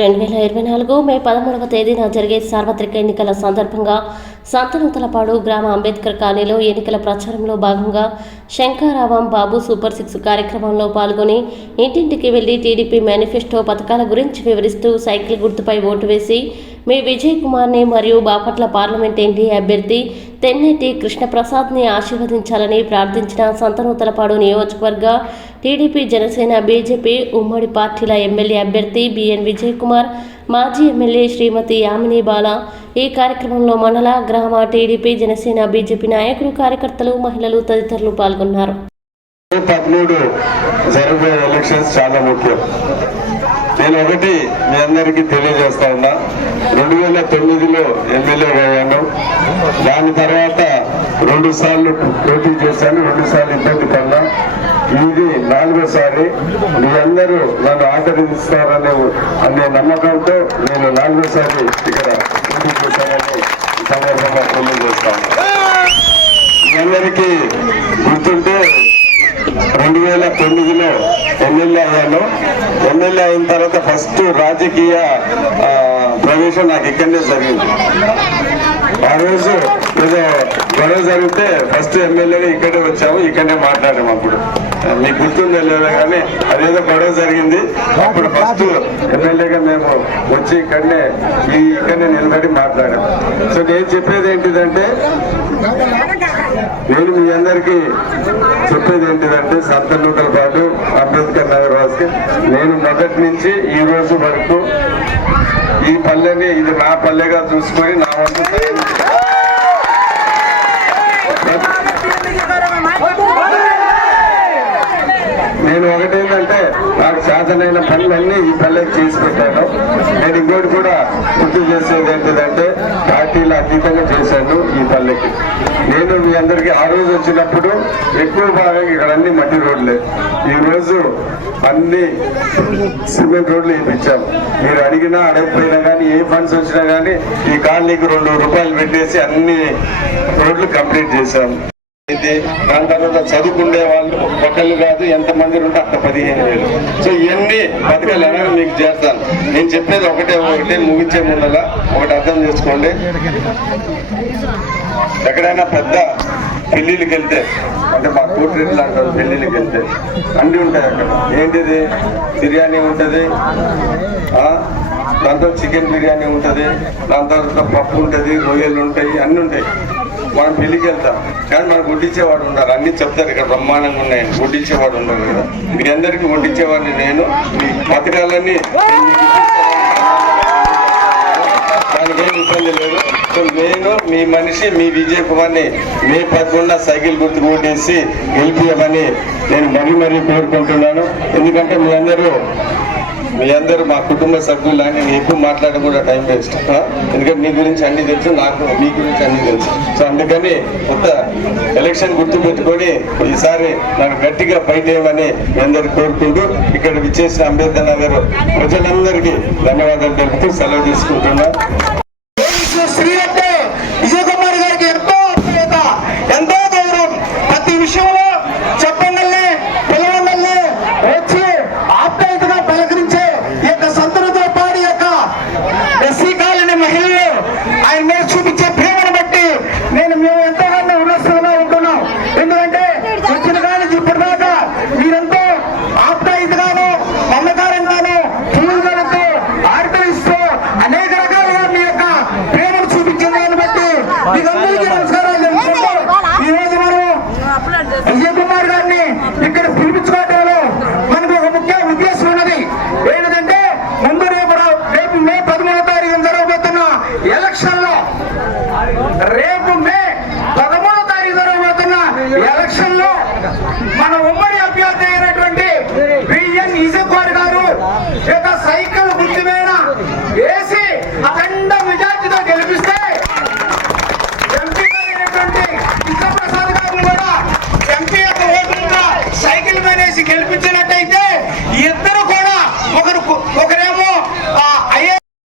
రెండు వేల ఇరవై నాలుగు మే పదమూడవ తేదీన జరిగే సార్వత్రిక ఎన్నికల సందర్భంగా సంతనంతలపాడు గ్రామ అంబేద్కర్ కాలనీలో ఎన్నికల ప్రచారంలో భాగంగా శంకారావం బాబు సూపర్ సిక్స్ కార్యక్రమంలో పాల్గొని ఇంటింటికి వెళ్ళి టీడీపీ మేనిఫెస్టో పథకాల గురించి వివరిస్తూ సైకిల్ గుర్తుపై ఓటు వేసి మీ విజయ్ కుమార్ని మరియు బాపట్ల పార్లమెంట్ ఎన్డీఏ అభ్యర్థి తెన్నేటి కృష్ణప్రసాద్ని ఆశీర్వదించాలని ప్రార్థించిన సంతనూతలపాడు నియోజకవర్గ టీడీపీ జనసేన బీజేపీ ఉమ్మడి పార్టీల ఎమ్మెల్యే అభ్యర్థి బిఎన్ విజయ్ కుమార్ మాజీ ఎమ్మెల్యే శ్రీమతి యామిని బాల. ఈ కార్యక్రమంలో మండల గ్రామ టీడీపీ జనసేన బీజేపీ నాయకులు కార్యకర్తలు మహిళలు తదితరులు పాల్గొన్నారు. పదమూడు జరిగే ఎలక్షన్స్ చాలా ముఖ్యం. నేను ఒకటి మీ అందరికీ తెలియజేస్తా ఉన్నా. రెండు వేల తొమ్మిదిలో ఎమ్మెల్యేగా అయ్యాను. దాని తర్వాత రెండు సార్లు పోటీ చేశాను రెండు సార్లు ఇబ్బంది పడ్డా ఇది నాలుగోసారి. మీ అందరూ నన్ను ఆదరిస్తారనే అనే నమ్మకంతో నేను నాలుగోసారి ఇక్కడ పోటీ చేశానని సందర్భంగా తెలియజేస్తాను మీ అందరికీ గుర్తుంటే రెండు వేల తొమ్మిదిలో ఎమ్మెల్యే అయ్యాను. ఎమ్మెల్యే అయిన తర్వాత ఫస్ట్ రాజకీయ ప్రవేశం నాకు ఇక్కడనే జరిగింది. ఆ రోజు ఏదో గొడవ జరిగితే ఫస్ట్ ఎమ్మెల్యేగా ఇక్కడే వచ్చాము ఇక్కడనే మాట్లాడాము అప్పుడు. మీకు గుర్తుందో లేదో కానీ అదేదో గొడవ జరిగింది. అప్పుడు ఫస్ట్ ఎమ్మెల్యేగా మేము వచ్చి ఇక్కడనే ఈ ఇక్కడనే నిలబడి మాట్లాడాము. సో నేను చెప్పేది ఏంటిదంటే నేను మీ అందరికీ చెప్పేది ఏంటిదంటే సంతనూకల పాటు అంబేద్కర్ నగర్ వాసుకి నేను మొదటి నుంచి ఈ రోజు వరకు ఈ పల్లెని ఇది నా పల్లెగా చూసుకొని నా వంతు సాయం చేశాను. నేను ఒకటేంటంటే సాధనైన పనులన్నీ ఈ పల్లెకి చేసి పెట్టాను. నేను ఇంకోటి కూడా గుర్తు చేసేది ఏంటిదంటే పార్టీలు అతీతంగా చేశాను ఈ పల్లెకి. నేను మీ అందరికీ ఆ రోజు వచ్చినప్పుడు ఎక్కువ భాగం ఇక్కడ అన్ని మట్టి రోడ్లే. ఈ రోజు అన్ని సిమెంట్ రోడ్లు వేయించాం మీరు అడిగినా అడగకపోయినా కానీ ఏ ఫండ్స్ వచ్చినా కానీ ఈ కాలనీకి రెండు రూపాయలు పెట్టేసి అన్ని రోడ్లు కంప్లీట్ చేశాం. అయితే దాని తర్వాత చదువుకుండే వాళ్ళు ఒకళ్ళు కాదు ఎంత మంది ఉంటే అంత పదిహేను వేలు. సో ఇవన్నీ పథకాలు ఎలా మీకు చేస్తాను. నేను చెప్పేది ఒకటే ఒకటే ముగించే ముందల ఒకటి అర్థం చేసుకోండి. ఎక్కడైనా పెద్ద పెళ్ళిళ్ళకి వెళ్తే అంటే మా కూతురిళ్ళు అంటారు పెళ్ళిళ్ళకి వెళ్తే అన్ని ఉంటాయి అక్కడ. ఏంటిది? బిర్యానీ ఉంటుంది. దాంతో చికెన్ బిర్యానీ ఉంటుంది. దాని తర్వాత పప్పు ఉంటుంది రొయ్యలు ఉంటాయి అన్నీ ఉంటాయి. మనం పెళ్ళికి వెళ్తాం. కానీ మనకు వడ్డించేవాడు ఉండాలి అన్ని చెప్తారు ఇక్కడ బ్రహ్మాండంగా ఉన్నాయని వడ్డించేవాడు ఉండాలి కదా మీ అందరికీ వడ్డించేవాడిని నేను. మీ పథకాలన్నీ నేను దానికి ఏం ఇబ్బంది లేదు. సో నేను మీ మనిషి మీ విజయ్ కుమార్ని మే పదకొండ సైకిల్ గుర్తు కొట్టేసి గెలిపియమని నేను మరీ మరీ కోరుకుంటున్నాను. ఎందుకంటే మీ అందరూ మీ అందరూ మా కుటుంబ సభ్యులు నేను ఎక్కువ మాట్లాడడం కూడా టైం వేస్ట్. ఎందుకంటే మీ గురించి అన్ని తెలుసు నాకు మీ గురించి అన్ని తెలుసు. సో అందుకని కొత్త ఎలక్షన్ గుర్తు పెట్టుకొని ఈసారి నాకు గట్టిగా బయటేయమని మీ అందరు కోరుకుంటూ ఇక్కడ విచ్చేసిన అంబేద్కర్ నగర్ ప్రజలందరికీ ధన్యవాదాలు తెలుపుతూ సెలవు తీసుకుంటున్నా. గారికి ఎంతో గౌరవం. ప్రతి విషయంలో చెప్పండి పిలవండి వచ్చి విజయ్ గారిని ఇక్కడ